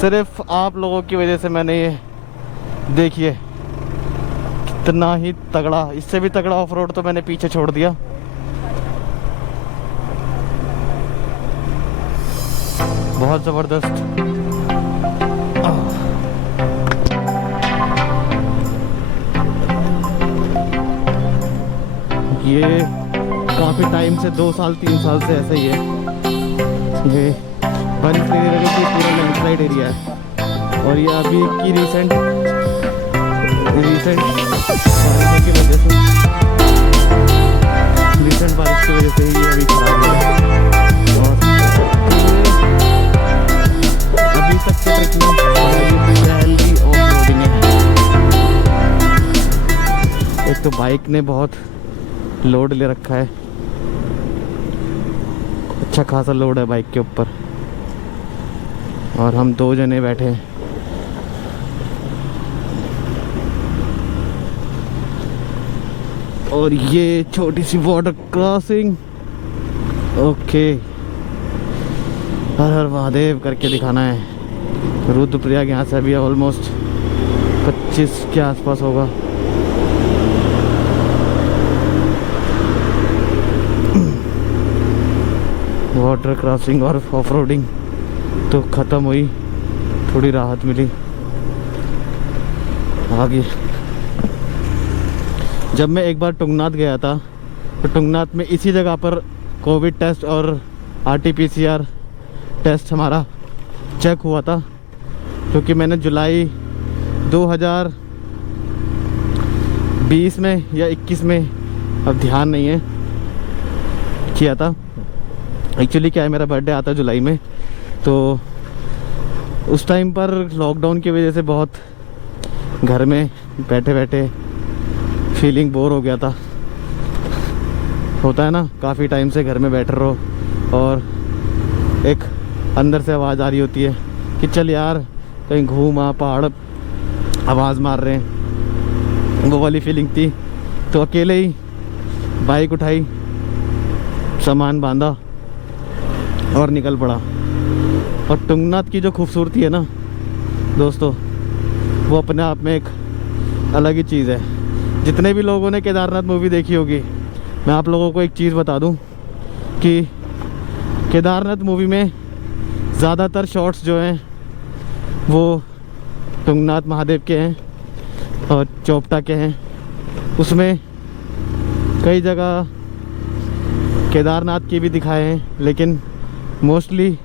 सिर्फ आप लोगों की वजह से मैंने ये देखिए कितना ही तगड़ा, इससे भी तगड़ा ऑफ रोड तो मैंने पीछे छोड़ दिया। बहुत ज़बरदस्त। ये काफ़ी टाइम से 2 साल 3 साल से ऐसे ही है। ये बर्फ एरिया की पूरा लैंडस्लाइड एरिया है और ये अभी की रिसेंट बारिशों की वजह से ही ये अभी खराब हुआ है। और अभी तक के ट्रिप में हेल्दी ऑफ रोडिंग है। एक तो बाइक ने बहुत लोड ले रखा है, अच्छा खासा लोड है बाइक के ऊपर, और हम 2 जने बैठे हैं। और ये छोटी सी वाटर क्रॉसिंग। ओके, हर हर महादेव करके दिखाना है। रुद्रप्रयाग यहाँ से अभी ऑलमोस्ट 25 के आसपास होगा। वाटर क्रॉसिंग और ऑफ रोडिंग तो ख़त्म हुई, थोड़ी राहत मिली। आगे जब मैं एक बार तुंगनाथ गया था तो तुंगनाथ में इसी जगह पर कोविड टेस्ट और RT-PCR टेस्ट हमारा चेक हुआ था, क्योंकि मैंने जुलाई 2020 में या 21 में, अब ध्यान नहीं है, किया था। एक्चुअली क्या है, मेरा बर्थडे आता है जुलाई में, तो उस टाइम पर लॉकडाउन की वजह से बहुत घर में बैठे बैठे फीलिंग बोर हो गया था। होता है ना, काफ़ी टाइम से घर में बैठे रहो और एक अंदर से आवाज़ आ रही होती है कि चल यार कहीं घूम आ, पहाड़ आवाज़ मार रहे हैं, वो वाली फीलिंग थी। तो अकेले ही बाइक उठाई, सामान बांधा और निकल पड़ा। और तुंगनाथ की जो खूबसूरती है ना दोस्तों, वो अपने आप में एक अलग ही चीज़ है। जितने भी लोगों ने केदारनाथ मूवी देखी होगी, मैं आप लोगों को एक चीज़ बता दूं कि केदारनाथ मूवी में ज़्यादातर शॉट्स जो हैं वो तुंगनाथ महादेव के हैं और चोपटा के हैं। उसमें कई जगह केदारनाथ के भी दिखाए हैं, लेकिन मोस्टली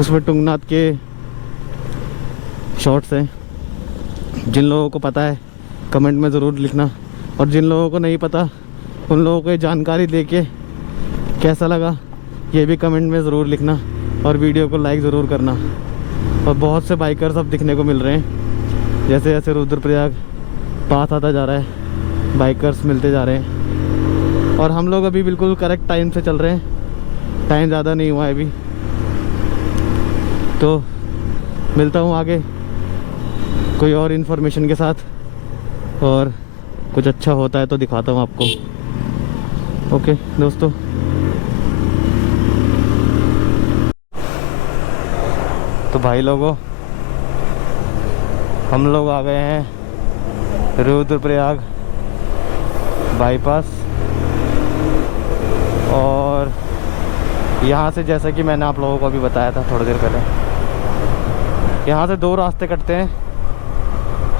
उसमें तुंगनाथ के शॉट्स हैं। जिन लोगों को पता है कमेंट में ज़रूर लिखना, और जिन लोगों को नहीं पता उन लोगों को ये जानकारी देके कैसा लगा ये भी कमेंट में ज़रूर लिखना, और वीडियो को लाइक ज़रूर करना। और बहुत से बाइकर्स अब दिखने को मिल रहे हैं, जैसे जैसे रुद्रप्रयाग पास आता जा रहा है बाइकर्स मिलते जा रहे हैं। और हम लोग अभी बिल्कुल करेक्ट टाइम से चल रहे हैं, टाइम ज़्यादा नहीं हुआ है अभी। तो मिलता हूँ आगे कोई और इन्फॉर्मेशन के साथ, और कुछ अच्छा होता है तो दिखाता हूँ आपको। ओके दोस्तों, तो भाई लोगों, हम लोग आ गए हैं रुद्रप्रयाग बाईपास। और यहाँ से, जैसा कि मैंने आप लोगों को अभी बताया था थोड़ी देर पहले, यहाँ से 2 रास्ते कटते हैं।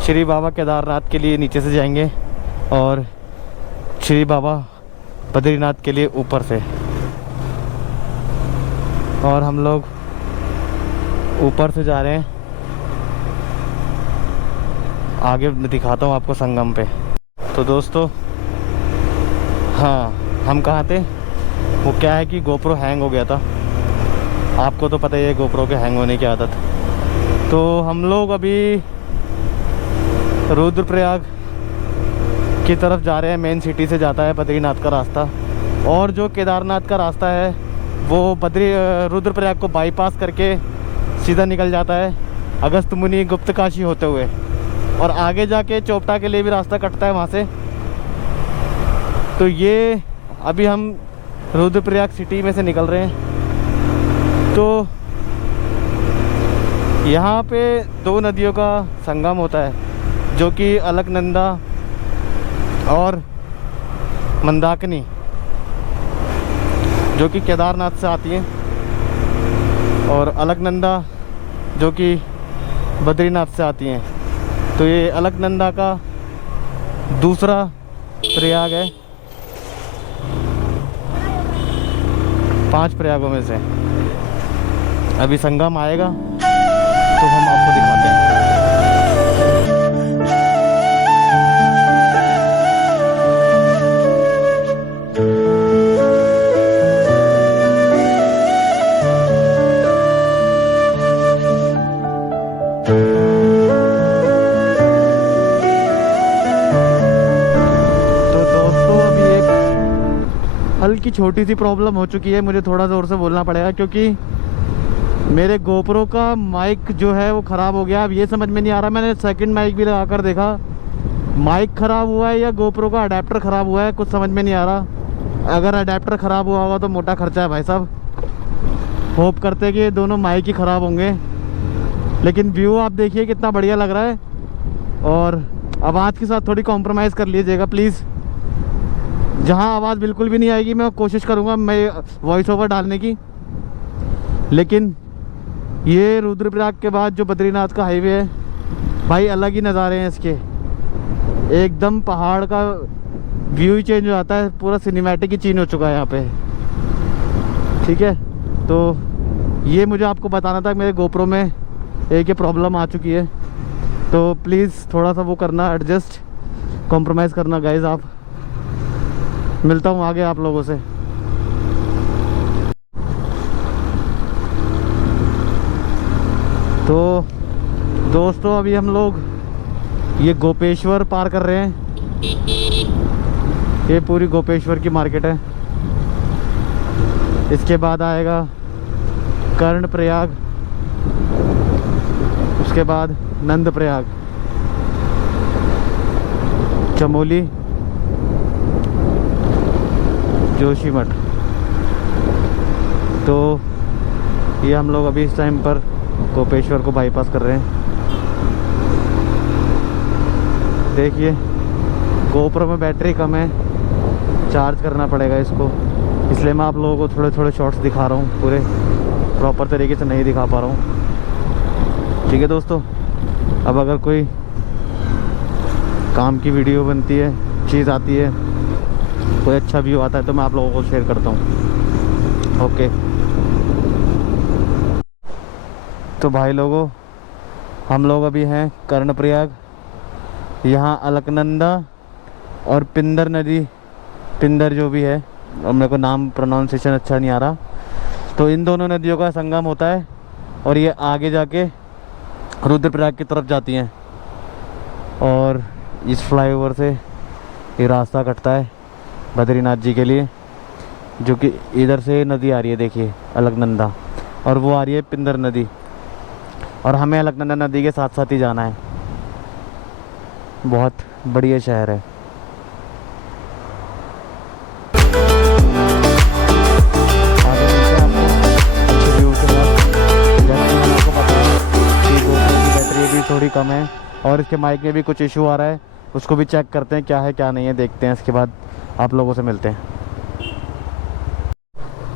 श्री बाबा केदारनाथ के लिए नीचे से जाएंगे और श्री बाबा बद्रीनाथ के लिए ऊपर से। और हम लोग ऊपर से जा रहे हैं, आगे दिखाता हूँ आपको संगम पे। तो दोस्तों, हाँ, हम कहाँ थे, वो क्या है कि गोप्रो हैंग हो गया था। आपको तो पता ही है गोप्रो के हैंग होने की आदत। तो हम लोग अभी रुद्रप्रयाग की तरफ जा रहे हैं। मेन सिटी से जाता है बद्रीनाथ का रास्ता, और जो केदारनाथ का रास्ता है वो रुद्रप्रयाग को बाईपास करके सीधा निकल जाता है अगस्त्यमुनि गुप्तकाशी होते हुए, और आगे जाके चोपटा के लिए भी रास्ता कटता है वहाँ से। तो ये अभी हम रुद्रप्रयाग सिटी में से निकल रहे हैं। तो यहाँ पे दो नदियों का संगम होता है, जो कि अलकनंदा और मंदाकिनी, जो कि केदारनाथ से आती हैं, और अलकनंदा जो कि बद्रीनाथ से आती हैं। तो ये अलकनंदा का दूसरा प्रयाग है 5 प्रयागों में से। अभी संगम आएगा तो हम आपको दिखाते हैं। हल्की छोटी सी प्रॉब्लम हो चुकी है, मुझे थोड़ा ज़ोर से बोलना पड़ेगा क्योंकि मेरे गोप्रो का माइक जो है वो ख़राब हो गया। अब ये समझ में नहीं आ रहा, मैंने सेकंड माइक भी लगा कर देखा, माइक ख़राब हुआ है या गोप्रो का अडेप्टर ख़राब हुआ है, कुछ समझ में नहीं आ रहा। अगर अडेप्टर ख़राब हुआ होगा तो मोटा खर्चा है भाई साहब। होप करते कि ये दोनों माइक ही ख़राब होंगे, लेकिन व्यू आप देखिए कितना बढ़िया लग रहा है। और आवाज़ के साथ थोड़ी कॉम्प्रोमाइज़ कर लीजिएगा प्लीज़। जहाँ आवाज़ बिल्कुल भी नहीं आएगी मैं कोशिश करूँगा मैं वॉइस ओवर डालने की, लेकिन ये रुद्रप्रयाग के बाद जो बद्रीनाथ का हाईवे है भाई, अलग ही नज़ारे हैं इसके। एकदम पहाड़ का व्यू ही चेंज हो जाता है, पूरा सिनेमैटिक ही चेंज हो चुका है यहाँ पे। ठीक है, तो ये मुझे आपको बताना था, मेरे गोप्रो में एक ये प्रॉब्लम आ चुकी है, तो प्लीज़ थोड़ा सा वो करना, एडजस्ट कॉम्प्रोमाइज़ करना गाइज आप। मिलता हूँ आगे आप लोगों से। तो दोस्तों अभी हम लोग ये गोपेश्वर पार कर रहे हैं। ये पूरी गोपेश्वर की मार्केट है। इसके बाद आएगा कर्णप्रयाग, उसके बाद नंदप्रयाग, चमोली, जोशीमठ। तो ये हम लोग अभी इस टाइम पर गोपेश्वर को बाईपास कर रहे हैं। देखिए गोप्रो में बैटरी कम है, चार्ज करना पड़ेगा इसको, इसलिए मैं आप लोगों को थोड़े थोड़े शॉट्स दिखा रहा हूँ, पूरे प्रॉपर तरीके से नहीं दिखा पा रहा हूँ। ठीक है दोस्तों, अब अगर कोई काम की वीडियो बनती है, चीज़ आती है, कोई अच्छा व्यू आता है तो मैं आप लोगों को शेयर करता हूँ। ओके तो भाई लोगों, हम लोग अभी हैं कर्णप्रयाग। यहाँ अलकनंदा और पिंदर नदी, पिंदर जो भी है, और मेरे को नाम प्रोनाउंसिएशन अच्छा नहीं आ रहा, तो इन दोनों नदियों का संगम होता है और ये आगे जाके रुद्रप्रयाग की तरफ जाती हैं। और इस फ्लाईओवर से ये रास्ता कटता है बद्रीनाथ जी के लिए, जो कि इधर से नदी आ रही है, देखिए अलकनंदा, और वो आ रही है पिंदर नदी, और हमें अलकनंदा नदी के साथ साथ ही जाना है। बहुत बढ़िया शहर है। आगे मिलते हैं आपको अच्छे व्यू के साथ। जैसे मैंने आपको बताया कि GoPro की बैटरी भी थोड़ी कम है और इसके माइक में भी कुछ इशू आ रहा है, उसको भी चेक करते हैं क्या है क्या नहीं है, देखते हैं। इसके बाद आप लोगों से मिलते हैं।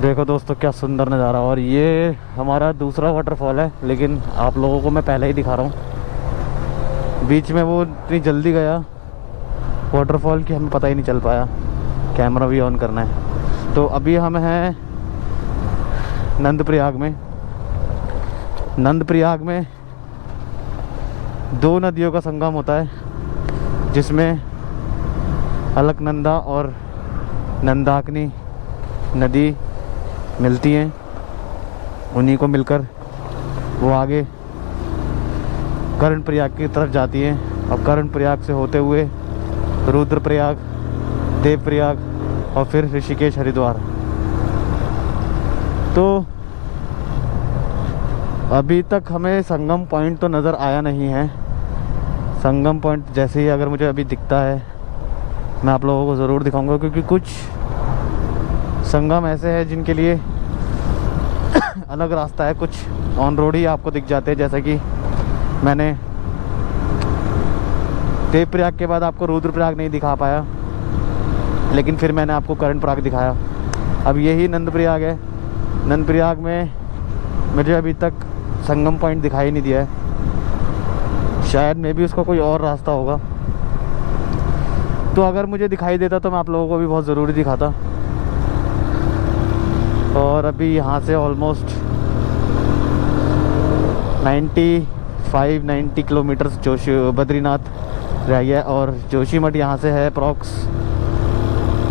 देखो दोस्तों क्या सुंदर नज़ारा, और ये हमारा दूसरा वाटरफॉल है, लेकिन आप लोगों को मैं पहले ही दिखा रहा हूँ। बीच में वो इतनी जल्दी गया वाटरफॉल की, हमें पता ही नहीं चल पाया, कैमरा भी ऑन करना है। तो अभी हम हैं नंदप्रयाग में। नंदप्रयाग में दो नदियों का संगम होता है, जिसमें अलकनंदा और मंदाकिनी नदी मिलती हैं। उन्हीं को मिलकर वो आगे कर्णप्रयाग की तरफ जाती हैं, और कर्णप्रयाग से होते हुए रुद्रप्रयाग, देवप्रयाग और फिर ऋषिकेश, हरिद्वार। तो अभी तक हमें संगम पॉइंट तो नज़र आया नहीं है। संगम पॉइंट जैसे ही अगर मुझे अभी दिखता है मैं आप लोगों को ज़रूर दिखाऊंगा, क्योंकि कुछ संगम ऐसे हैं जिनके लिए अलग रास्ता है, कुछ ऑन रोड ही आपको दिख जाते हैं। जैसे कि मैंने देवप्रयाग के बाद आपको रुद्रप्रयाग नहीं दिखा पाया, लेकिन फिर मैंने आपको कर्णप्रयाग दिखाया। अब यही नंदप्रयाग है। नंदप्रयाग में मुझे अभी तक संगम पॉइंट दिखाई नहीं दिया है, शायद मे भी उसका कोई और रास्ता होगा। तो अगर मुझे दिखाई देता तो मैं आप लोगों को भी बहुत ज़रूरी दिखाता। और अभी यहाँ से ऑलमोस्ट 90 किलोमीटर्स जोशी बद्रीनाथ रह गया। और जोशीमठ यहाँ से है अप्रॉक्स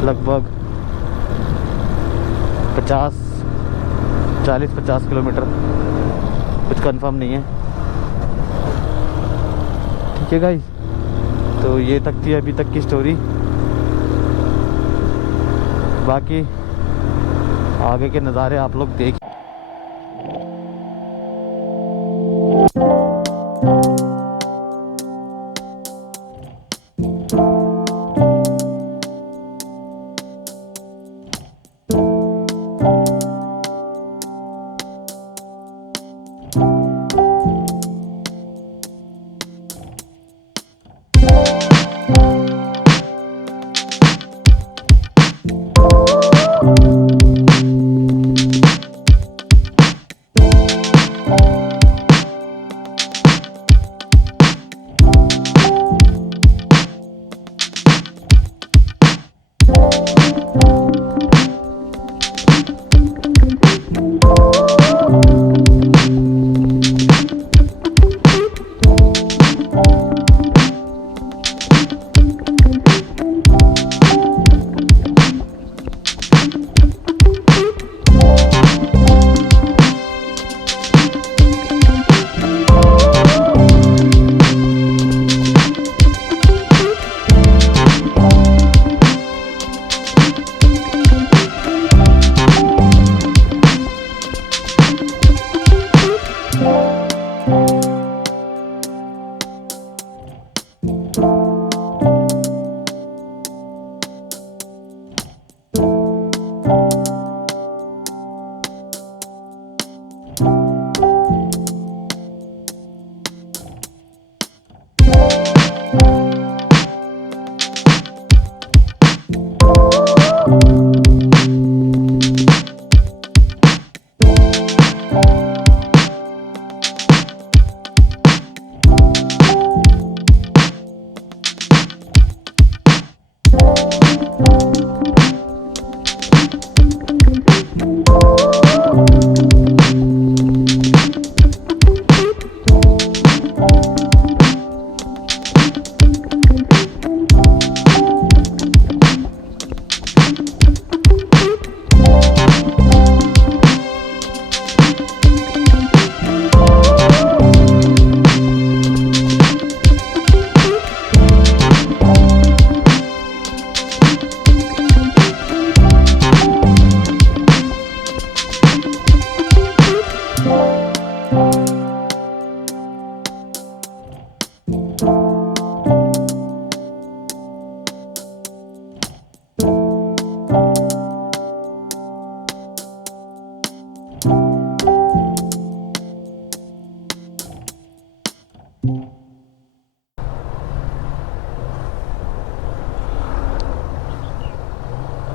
लगभग 40-50 किलोमीटर, कुछ कंफर्म नहीं है। ठीक है गाइस, तो ये तक थी अभी तक की स्टोरी। बाकी आगे के नज़ारे आप लोग देख।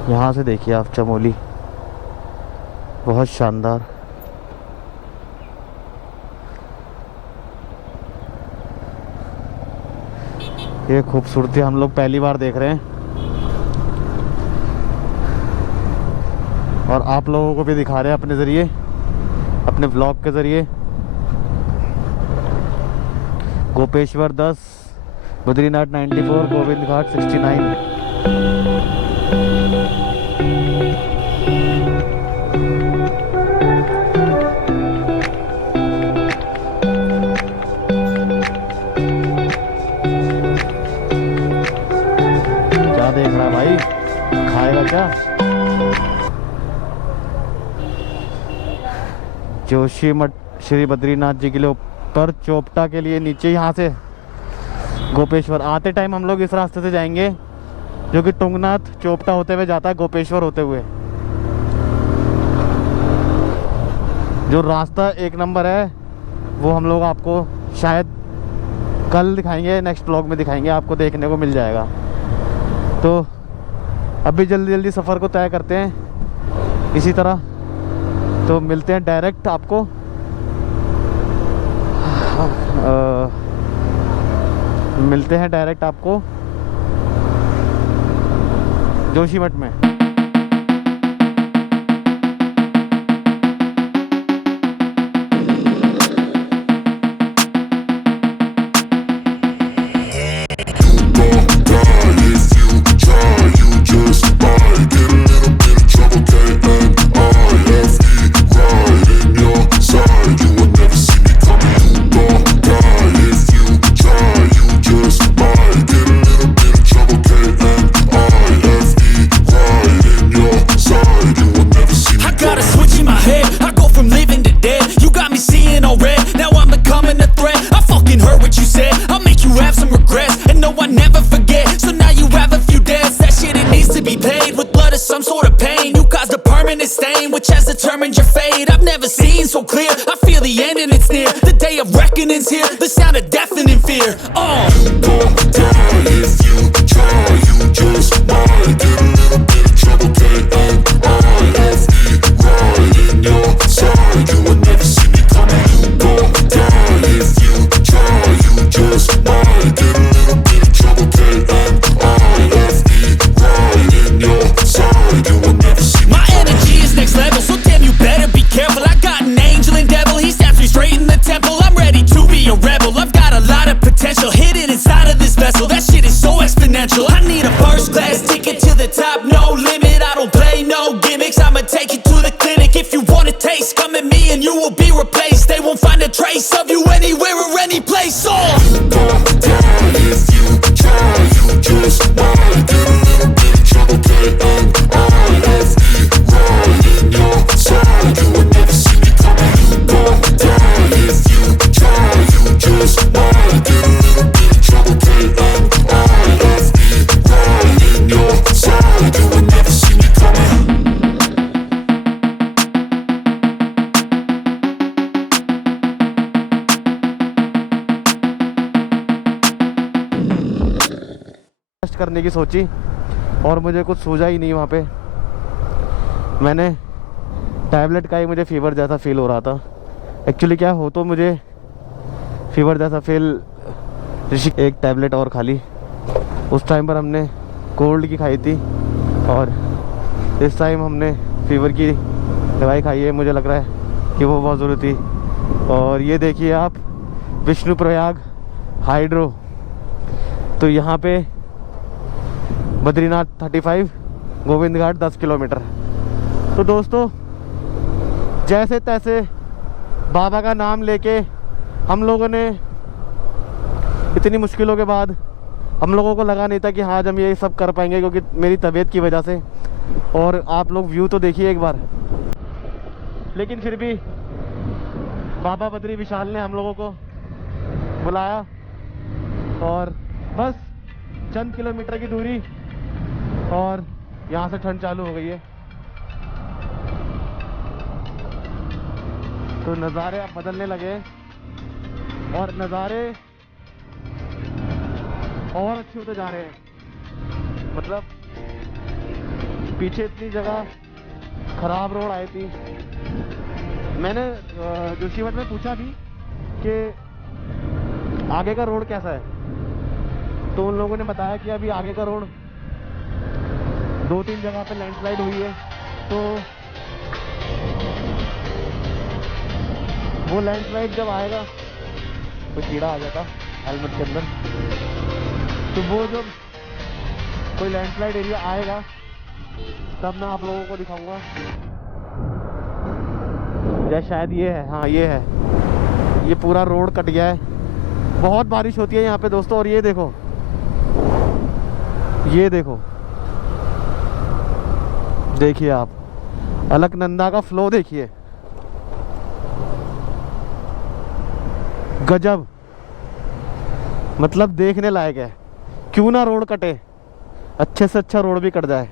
यहाँ से देखिए आप चमोली, बहुत शानदार। ये खूबसूरती हम लोग पहली बार देख रहे हैं और आप लोगों को भी दिखा रहे हैं अपने ज़रिए, अपने ब्लॉग के ज़रिए। गोपेश्वर 10, बद्रीनाथ 94, गोविंद घाट 69। क्या देख रहा है भाई, खाएगा क्या? जोशीमठ श्री बद्रीनाथ जी के लिए ऊपर, चोपटा के लिए नीचे। यहाँ से गोपेश्वर आते टाइम हम लोग इस रास्ते से जाएंगे जो कि टुंगनाथ चोपटा होते हुए जाता है गोपेश्वर होते हुए। जो रास्ता एक नंबर है वो हम लोग आपको शायद कल दिखाएंगे, नेक्स्ट ब्लॉग में दिखाएंगे, आपको देखने को मिल जाएगा। तो अभी जल्दी जल्दी सफ़र को तय करते हैं इसी तरह। तो मिलते हैं डायरेक्ट आपको मिलते हैं डायरेक्ट आपको जोशीमठ में। Which has determined your fate. I've never seen so clear. I feel the end and it's near. The day of reckoning's here. The sound of deafening fear. You gon' die if you try. You just might get a little bit of trouble. K-N-I-F-E right in your side. You will never see me coming. You gon' die if you try. You just might get a little bit of trouble. K-N-I-F-E right in your side. You will never see me. My energy is next level, so damn you better be careful. I got an angel and devil, he snaps me straight in the temple. I'm ready to be a rebel, I've got a lot of potential hidden inside of this vessel. That shit is so exponential. I need a first class ticket to the top, no limit. I don't play no gimmicks, I'ma take you to the clinic. If you want a taste, come at me and you will be replaced. They won't find a trace of you anywhere or any place. You gon' die if you try. You just might get a little bit of trouble. K-N-I-F-E right in your side. You will never see me coming. You gon' die if you try. You just might get a little bit of trouble. K-N-I-F-E right in your side. You will never see me coming. Test करने की सोची और मुझे कुछ सूझा ही नहीं वहाँ पे। मैंने टैबलेट का ही मुझे फीवर जैसा फील हो रहा था। एक्चुअली क्या हो, तो मुझे फीवर जैसा फील, एक टैबलेट और खा ली। उस टाइम पर हमने कोल्ड की खाई थी और इस टाइम हमने फीवर की दवाई खाई है। मुझे लग रहा है कि वो बहुत ज़रूरी थी। और ये देखिए आप, विष्णुप्रयाग हाइड्रो। तो यहाँ पे बद्रीनाथ 35, गोविंद घाट 10 किलोमीटर। तो दोस्तों, जैसे तैसे बाबा का नाम लेके हम लोगों ने, इतनी मुश्किलों के बाद हम लोगों को लगा नहीं था कि हाँ आज हम ये सब कर पाएंगे, क्योंकि मेरी तबीयत की वजह से। और आप लोग व्यू तो देखिए एक बार। लेकिन फिर भी बाबा बद्री विशाल ने हम लोगों को बुलाया और बस चंद किलोमीटर की दूरी और यहाँ से ठंड चालू हो गई है। तो नज़ारे अब बदलने लगे और नज़ारे और अच्छे होते जा रहे हैं। मतलब पीछे इतनी जगह खराब रोड आई थी। मैंने जोशीमठ में पूछा भी कि आगे का रोड कैसा है, तो उन लोगों ने बताया कि अभी आगे का रोड 2-3 जगह पे लैंडस्लाइड हुई है। तो वो लैंडस्लाइड जब आएगा, कोई कीड़ा आ जाता हेलमेट के अंदर, तो वो जब कोई लैंडस्लाइड एरिया आएगा तब मैं आप लोगों को दिखाऊंगा। या शायद ये है, हाँ ये है, ये पूरा रोड कट गया है। बहुत बारिश होती है यहाँ पे दोस्तों। और ये देखो, ये देखो, देखिए आप अलकनंदा का फ्लो देखिए, गजब। मतलब देखने लायक है। क्यों ना रोड कटे, अच्छे से अच्छा रोड भी कट जाए।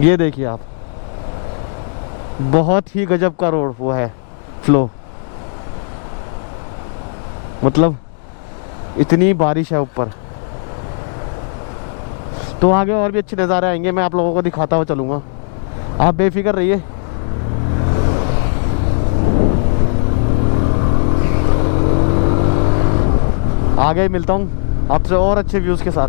ये देखिए आप, बहुत ही गजब का रोड वो है, फ्लो। मतलब इतनी बारिश है ऊपर। तो आगे और भी अच्छे नज़ारे आएंगे, मैं आप लोगों को दिखाता हुआ चलूँगा, आप बेफिक्र रहिए। आगे ही मिलता हूँ आपसे और अच्छे व्यूज़ के साथ।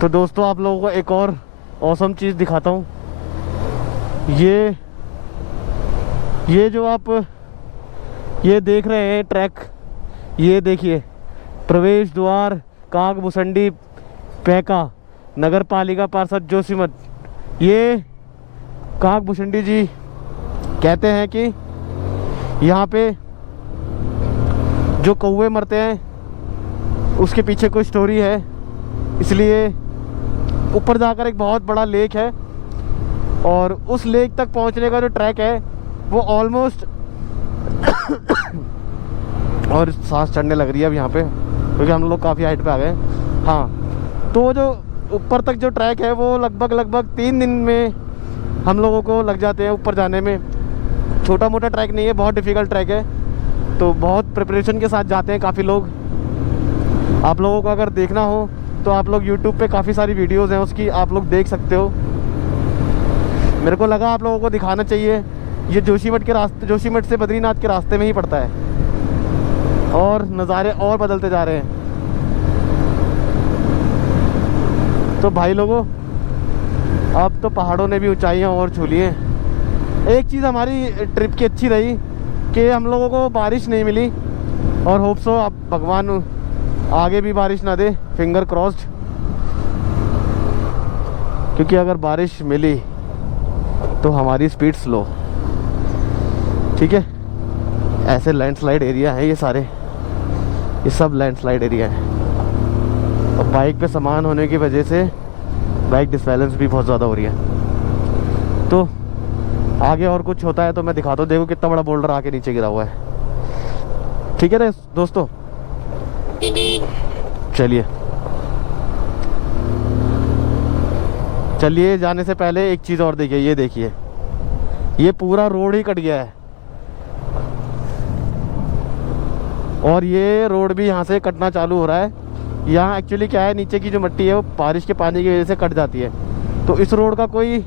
तो दोस्तों आप लोगों को एक और ऑसम चीज़ दिखाता हूँ। ये जो आप ये देख रहे हैं ट्रैक, ये देखिए प्रवेश द्वार कागभूषणी पैका नगर पालिका पार्षद जोशीमठ। ये कागभूषणी जी कहते हैं कि यहाँ पे जो कौवे मरते हैं उसके पीछे कोई स्टोरी है, इसलिए ऊपर जाकर एक बहुत बड़ा लेक है और उस लेक तक पहुँचने का जो ट्रैक है वो ऑलमोस्ट और सांस चढ़ने लग रही है अब यहाँ पे, क्योंकि हम लोग काफ़ी हाइट पे आ गए। हाँ, तो जो ऊपर तक जो ट्रैक है वो लगभग 3 दिन में हम लोगों को लग जाते हैं ऊपर जाने में। छोटा मोटा ट्रैक नहीं है, बहुत डिफ़िकल्ट ट्रैक है, तो बहुत प्रिपरेशन के साथ जाते हैं काफ़ी लोग। आप लोगों को अगर देखना हो तो आप लोग YouTube पे काफ़ी सारी वीडियोज़ हैं उसकी, आप लोग देख सकते हो। मेरे को लगा आप लोगों को दिखाना चाहिए। ये जोशीमठ के रास्ते, जोशीमठ से बद्रीनाथ के रास्ते में ही पड़ता है और नज़ारे और बदलते जा रहे हैं। तो भाई लोगों, अब तो पहाड़ों ने भी ऊंचाइयां और छू ली हैं। एक चीज़ हमारी ट्रिप की अच्छी रही कि हम लोगों को बारिश नहीं मिली और होप सो अब भगवान आगे भी बारिश ना दे, फिंगर क्रॉस्ड। क्योंकि अगर बारिश मिली तो हमारी स्पीड स्लो, ठीक है। ऐसे लैंडस्लाइड एरिया है ये सारे, ये सब लैंडस्लाइड एरिया है और बाइक पे सामान होने की वजह से बाइक डिसबैलेंस भी बहुत ज़्यादा हो रही है। तो आगे और कुछ होता है तो मैं दिखाता हूँ। देखो कितना बड़ा बोल्डर आके नीचे गिरा हुआ है, ठीक है दोस्तों। चलिए जाने से पहले एक चीज़ और देखिए, ये देखिए ये पूरा रोड ही कट गया है और ये रोड भी यहाँ से कटना चालू हो रहा है। यहाँ एक्चुअली क्या है, नीचे की जो मिट्टी है वो बारिश के पानी की वजह से कट जाती है, तो इस रोड का कोई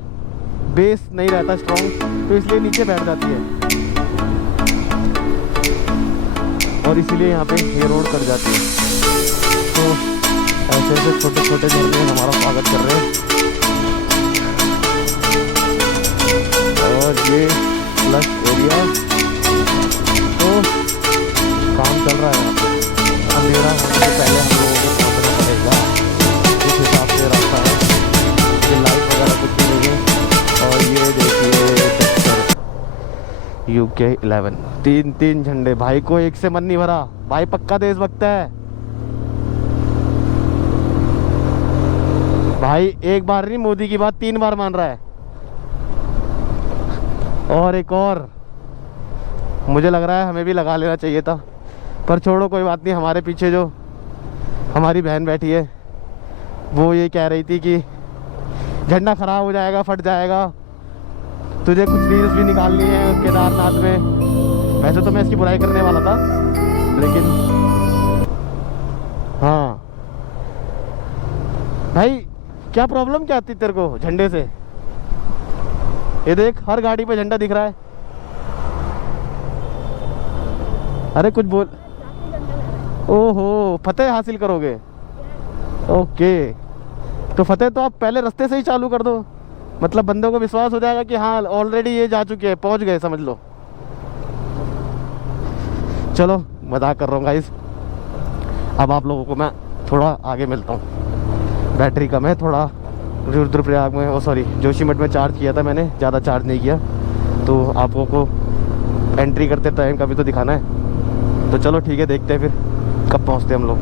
बेस नहीं रहता स्ट्रॉन्ग, तो इसलिए नीचे बैठ जाती है और इसीलिए यहाँ पे ये रोड कट जाती है। तो ऐसे ऐसे छोटे छोटे झरने हमारा स्वागत कर रहे हैं और ये प्लस एरिया, तो काम चल रहा है यहाँ पे। अंधेरा होने से पहले हम लोगों को पहुँचना पड़ेगा, इस हिसाब से रास्ता है। ये लाइट वगैरह कुछ भी नहीं है। और ये देखिए UK 11, 3 झंडे। भाई को एक से मन नहीं भरा, भाई पक्का देशभक्त है भाई। एक बार नहीं, मोदी की बात 3 बार मान रहा है। और एक और मुझे लग रहा है हमें भी लगा लेना चाहिए था, पर छोड़ो कोई बात नहीं। हमारे पीछे जो हमारी बहन बैठी है वो ये कह रही थी कि झंडा खराब हो जाएगा, फट जाएगा, तुझे कुछ रील्स भी निकालनी है केदारनाथ में। वैसे तो मैं इसकी बुराई करने वाला था, लेकिन हाँ भाई क्या प्रॉब्लम क्या आती तेरे को झंडे से? ये देख हर गाड़ी पे झंडा दिख रहा है। अरे कुछ बोल। ओहो, फतेह हासिल करोगे? ओके, तो फतेह तो आप पहले रास्ते से ही चालू कर दो, मतलब बंदों को विश्वास हो जाएगा कि हाँ ऑलरेडी ये जा चुके हैं, पहुंच गए समझ लो। चलो मजाक कर रहा हूँ गाइस। अब आप लोगों को मैं थोड़ा आगे मिलता हूँ। बैटरी कम है थोड़ा, रुद्रप्रयाग में, सॉरी जोशीमठ में चार्ज किया था मैंने, ज़्यादा चार्ज नहीं किया, तो आप लोगों को एंट्री करते टाइम का भी तो दिखाना है। तो चलो ठीक है, देखते हैं फिर कब पहुँचते हम लोग।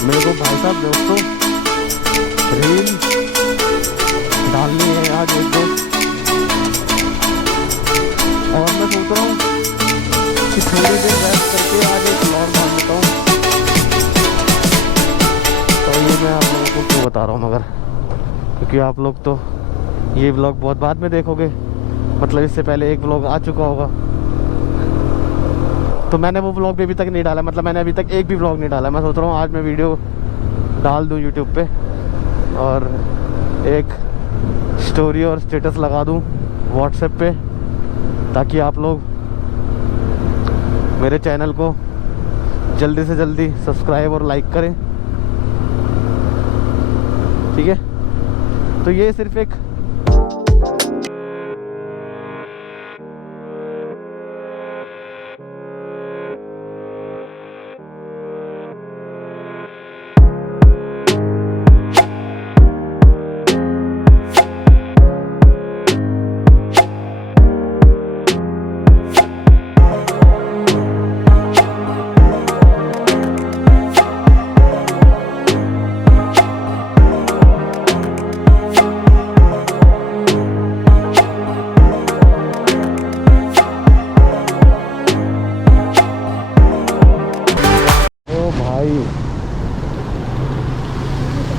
मेरे को भाई साहब दोस्तों हूँ मगर, क्योंकि आप लोग तो ये व्लॉग बहुत बाद में देखोगे, मतलब इससे पहले एक व्लॉग आ चुका होगा। तो मैंने वो व्लॉग भी अभी तक नहीं डाला, मतलब मैंने अभी तक एक भी व्लॉग नहीं डाला। मैं सोच रहा हूँ आज मैं वीडियो डाल दूँ यूट्यूब पे और एक स्टोरी और स्टेटस लगा दूँ व्हाट्सएप पे, ताकि आप लोग मेरे चैनल को जल्दी से जल्दी सब्सक्राइब और लाइक करें, ठीक है। तो ये सिर्फ एक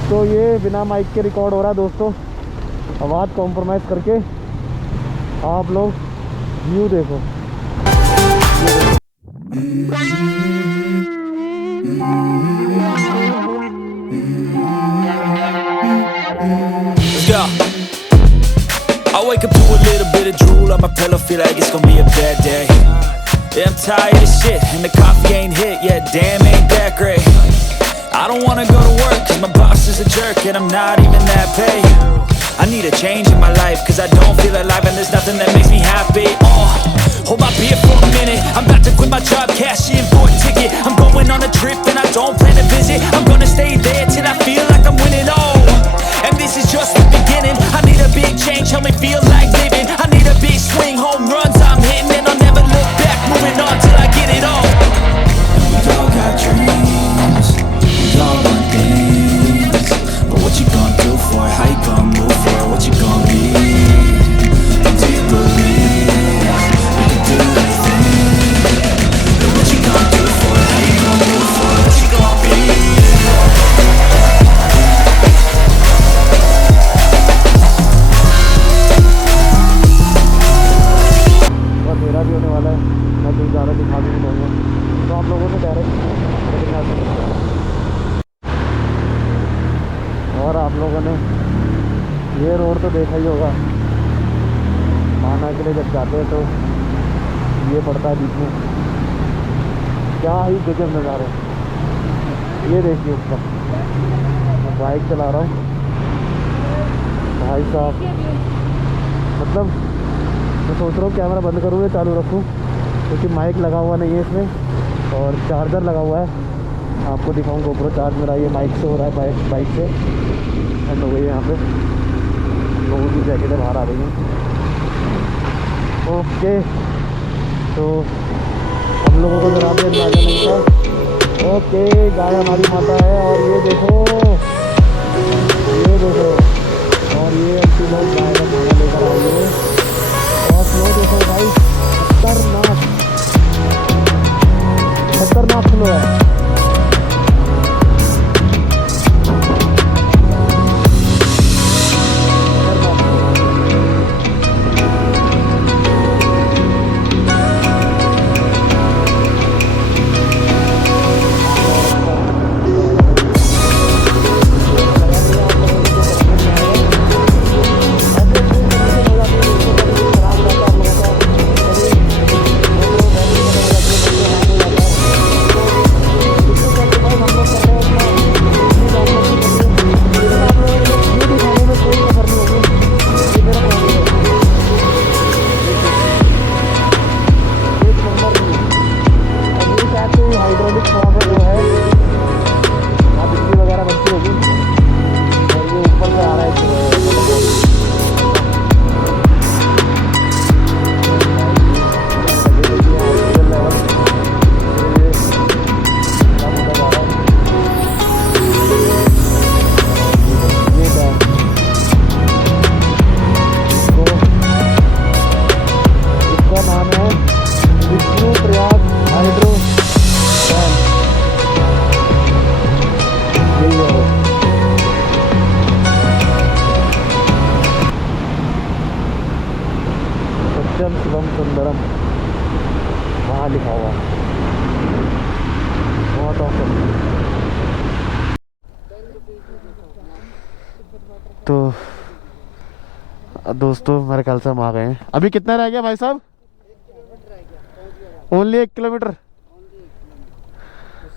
तो ये बिना माइक के रिकॉर्ड हो रहा है दोस्तों, आवाज़ कॉम्प्रोमाइज़ करके आप लोग व्यू देखो। Let's go. I wake up to a little bit of drool on my pillow, feel like it's gonna be a bad day. Yeah, I'm tired of shit, and the coffee ain't hit yet, damn ain't that great. I don't wanna go to work, cause my boss is a jerk, and I'm not even that paid. I need a change in my life, cause I don't feel alive, and there's nothing that makes me happy. Hold my beer for a minute, I'm about to quit my job, cash in for a ticket. I'm going on a trip, and I don't plan to visit. I'm gonna stay there till I feel like I'm winning, and this is just the beginning. I need a big change, help me feel like living. I need a big swing, home runs I'm hitting, and I'll never look back, moving on till I get it all. And we all got dreams, we all want things, but what you gonna do for it? How you gonna move for it? What you gonna be? And do you believe you can do anything? And what you gonna do for it? How you gonna move for it? What you gonna be? मेरा भी होने वाला है, मैं कहीं ज़्यादा दिखा भी नहीं दूँगा, तो आप लोगों से डायरेक्ट दिखा दूँगा। और आप लोगों ने ये रोड तो देखा ही होगा, माना के लिए जब जाते हैं तो ये पड़ता है बीच में, क्या ही गजब नज़ारे। ये देखिए ऊपर, मैं बाइक चला रहा हूँ भाई साहब, मतलब मैं सोच रहा हूँ कैमरा बंद करूँ या चालू रखूँ, क्योंकि माइक लगा हुआ नहीं है इसमें और चार्जर लगा हुआ है। आपको दिखाऊँ GoPro चार्ज मेरा ये माइक से हो रहा है, बाइक से ठंड हो गई है। यहाँ पे लोगों की जैकेटें बाहर आ रही हैं। ओके, तो हम लोगों को जरा भी अंदाजा नहीं था। ओके, गाय हमारी माता है, और ये देखो और ये अंटी लोग गाय का खाना लेकर आई है। और फ्लो देखो भाई, खतरनाक फ्लो है। मंदिरम शिवम सुंदरम वहाँ लिखा हुआ है। बहुत ऑसम। तो दोस्तों मेरे ख्याल से हम आ गए हैं। अभी कितना रह गया भाई साहब? Only 1 kilometre.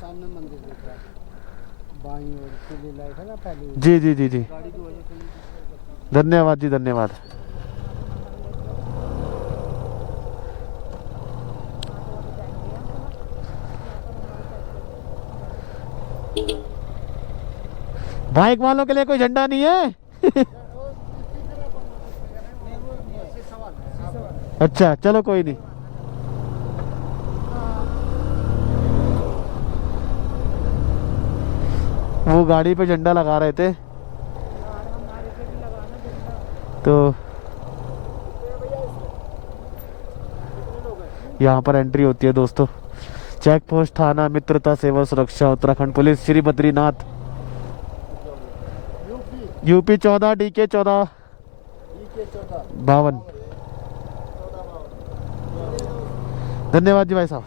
सामने मंदिर दिख रहा है, बाईं ओर पीली लाइट है ना पहली। जी जी जी जी, गाड़ी की वजह से धन्यवाद जी, धन्यवाद। बाइक वालों के लिए कोई झंडा नहीं है? अच्छा चलो कोई नहीं। वो गाड़ी पे झंडा लगा रहे थे तो यहाँ पर एंट्री होती है दोस्तों। चेक पोस्ट थाना मित्रता सेवा सुरक्षा Uttarakhand police Shri Badrinath UP 14 DK 14 52। धन्यवाद जी भाई साहब।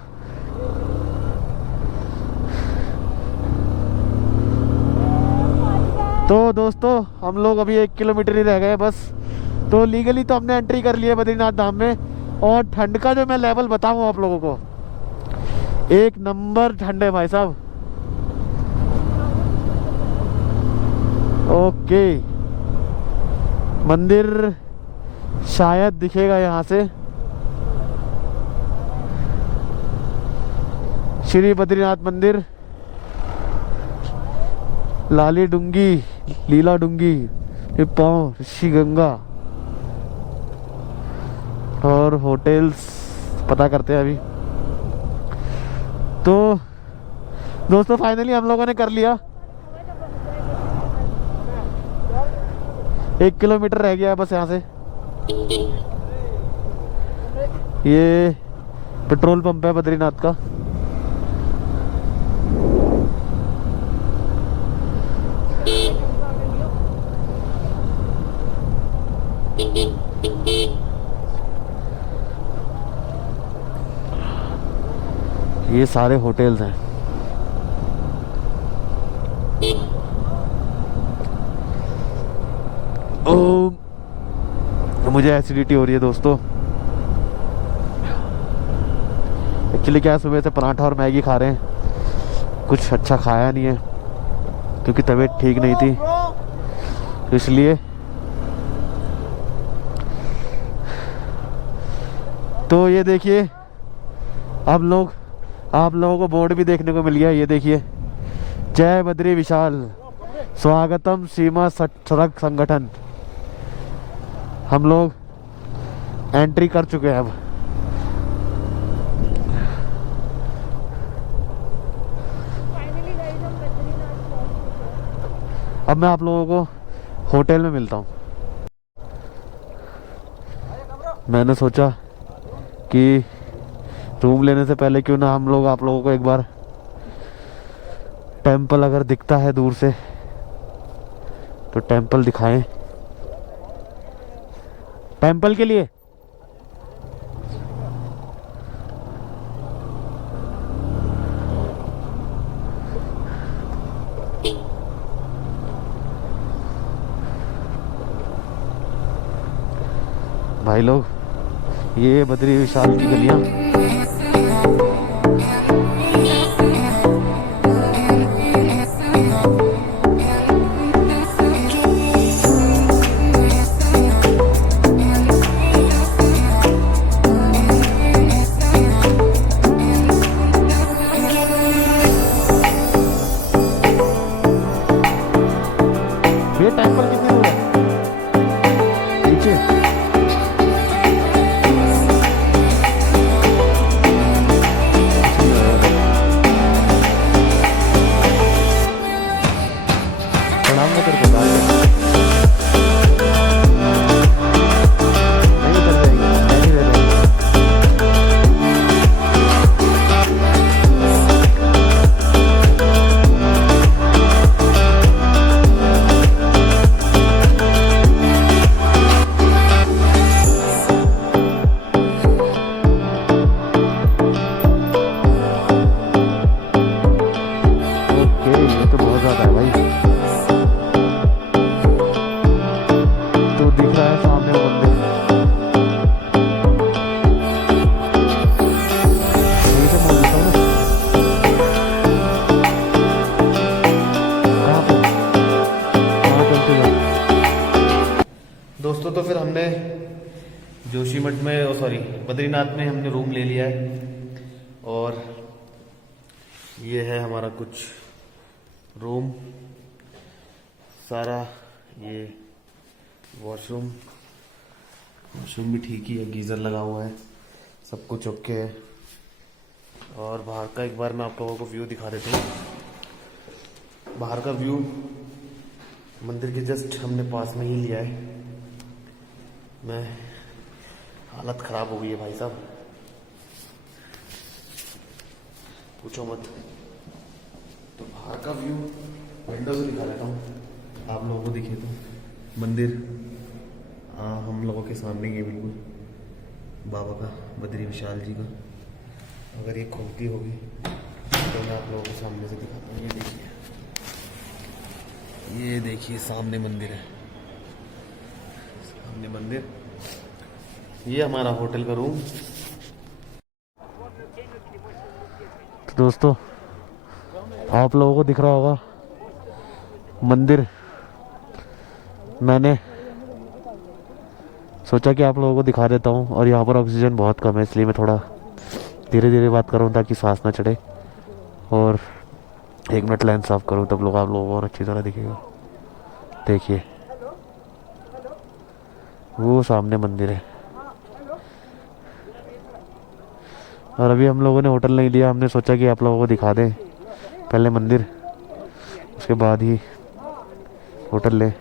तो दोस्तों हम लोग अभी 1 किलोमीटर ही रह गए बस। तो लीगली तो हमने एंट्री कर ली है बद्रीनाथ धाम में। और ठंड का जो मैं लेवल बताऊं आप लोगों को, 1 नंबर ठंड है भाई साहब। ओके, मंदिर शायद दिखेगा यहाँ से, श्री बद्रीनाथ मंदिर, लाली डूंगी, लीला डूंगी, ये पाँव ऋषि गंगा। और होटल्स पता करते हैं अभी। तो दोस्तों फाइनली हम लोगों ने कर लिया। 1 किलोमीटर रह गया है बस यहाँ से। ये पेट्रोल पंप है बद्रीनाथ का। ये सारे होटल्स हैं। मुझे एसिडिटी हो रही है दोस्तों। एक्चुअली क्या, सुबह से पराठा और मैगी खा रहे हैं, कुछ अच्छा खाया नहीं है क्योंकि तबीयत ठीक नहीं थी, तो इसलिए। तो ये देखिए आप लोगों को बोर्ड भी देखने को मिल गया। ये देखिए, जय बद्री विशाल स्वागतम सीमा सड़क संगठन। हम लोग एंट्री कर चुके हैं। अब मैं आप लोगों को होटल में मिलता हूँ। मैंने सोचा कि रूम लेने से पहले क्यों ना हम लोग आप लोगों को एक बार टेंपल अगर दिखता है दूर से तो टेंपल दिखाएं। टेंपल के लिए भाई लोग, ये बद्री विशाल की गलियां। ये टेंपल कितनी दूर है? नीचे जोशीमठ में सॉरी बद्रीनाथ में हमने रूम ले लिया है और ये है हमारा कुछ रूम सारा। ये वॉशरूम भी ठीक ही है, गीज़र लगा हुआ है, सब कुछ ओके है। और बाहर का एक बार मैं आप लोगों को व्यू दिखा देता हूँ। बाहर का व्यू मंदिर के जस्ट हमने पास में ही लिया है। मैं हालत ख़राब हो गई है भाई साहब, पूछो मत। तो बाहर का व्यू विंडो से दिखा देता हूँ आप लोगों को, दिखे तो मंदिर हम लोगों के सामने ही है बिल्कुल, बाबा का, बद्री विशाल जी का। अगर ये खुलती होगी तो मैं आप लोगों के सामने से दिखाता हूँ। ये देखिए सामने मंदिर है, सामने मंदिर। ये हमारा होटल का रूम। तो दोस्तों आप लोगों को दिख रहा होगा मंदिर। मैंने सोचा कि आप लोगों को दिखा देता हूँ, और यहाँ पर ऑक्सीजन बहुत कम है इसलिए मैं थोड़ा धीरे धीरे बात करूँ ताकि सांस ना चढ़े। और 1 मिनट लेंस ऑफ करूँ तब लोग आप लोगों को और अच्छी तरह दिखेगा। देखिए वो सामने मंदिर है। और अभी हम लोगों ने होटल नहीं लिया, हमने सोचा कि आप लोगों को दिखा दें पहले मंदिर, उसके बाद ही होटल ले।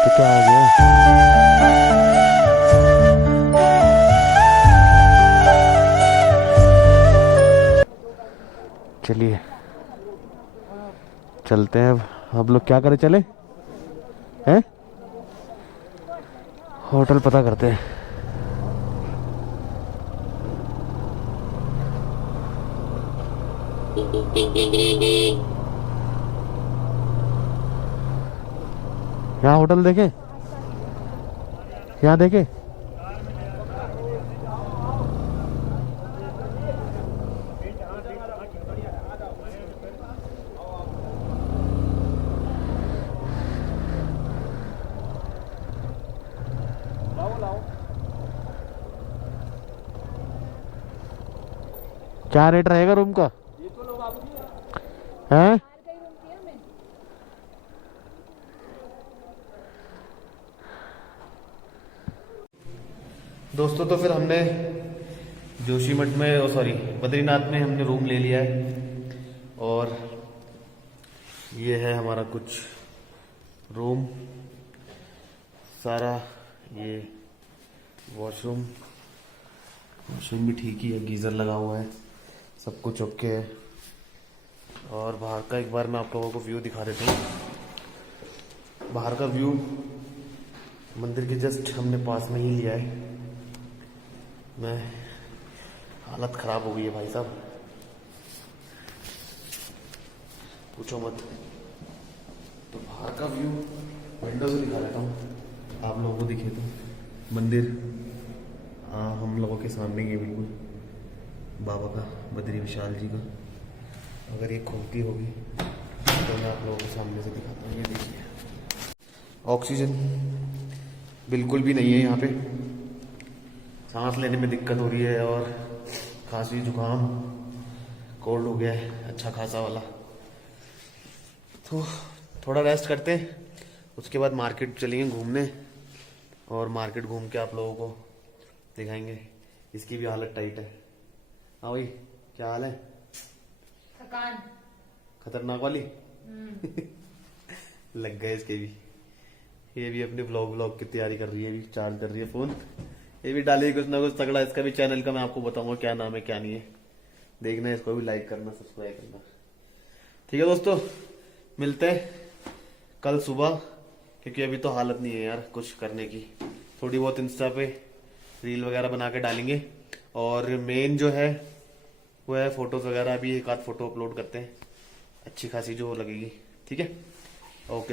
तो क्या हो गया? चलिए चलते हैं। अब लोग क्या करें, चले हैं होटल पता करते हैं। यहाँ होटल देखे, यहाँ देखे। क्या रेट रहेगा रूम का? हैं? दोस्तों तो फिर हमने जोशीमठ में सॉरी बद्रीनाथ में हमने रूम ले लिया है और ये है हमारा कुछ रूम सारा। ये वॉशरूम भी ठीक ही है, गीज़र लगा हुआ है, सब कुछ ओके है। और बाहर का एक बार मैं आप लोगों को व्यू दिखा देता हूँ। बाहर का व्यू मंदिर के जस्ट हमने पास में ही लिया है। मैं हालत ख़राब हो गई है भाई साहब, पूछो मत। तो बाहर का व्यू विंडो से दिखा देता हूँ आप लोगों को, दिखे तो मंदिर हम लोगों के सामने ही है बिल्कुल, बाबा का, बद्री विशाल जी का। अगर ये खुलती होगी तो मैं आप लोगों के सामने से दिखाता हूँ। ये देखिए ऑक्सीजन बिल्कुल भी नहीं है यहाँ पे, सांस लेने में दिक्कत हो रही है और खांसी जुकाम कोल्ड हो गया है अच्छा खासा वाला। तो थोड़ा रेस्ट करते हैं, उसके बाद मार्केट चलेंगे घूमने और मार्केट घूम के आप लोगों को दिखाएंगे। इसकी भी हालत टाइट है। हाँ भाई क्या हाल है? थकान खतरनाक वाली लग गए इसके भी। ये भी अपने व्लॉग की तैयारी कर रही है, भी चार्ज कर रही है फोन। ये भी डालेगी कुछ ना कुछ तगड़ा। इसका भी चैनल का मैं आपको बताऊंगा क्या नाम है क्या नहीं है, देखना। इसको भी लाइक करना, सब्सक्राइब करना। ठीक है दोस्तों, मिलते हैं कल सुबह, क्योंकि अभी तो हालत नहीं है यार कुछ करने की। थोड़ी बहुत इंस्टा पे रील वगैरह बना के डालेंगे। और मेन जो है वो है फोटोज वगैरह, अभी एक आध फोटो अपलोड करते हैं अच्छी खासी जो लगेगी। ठीक है, ओके।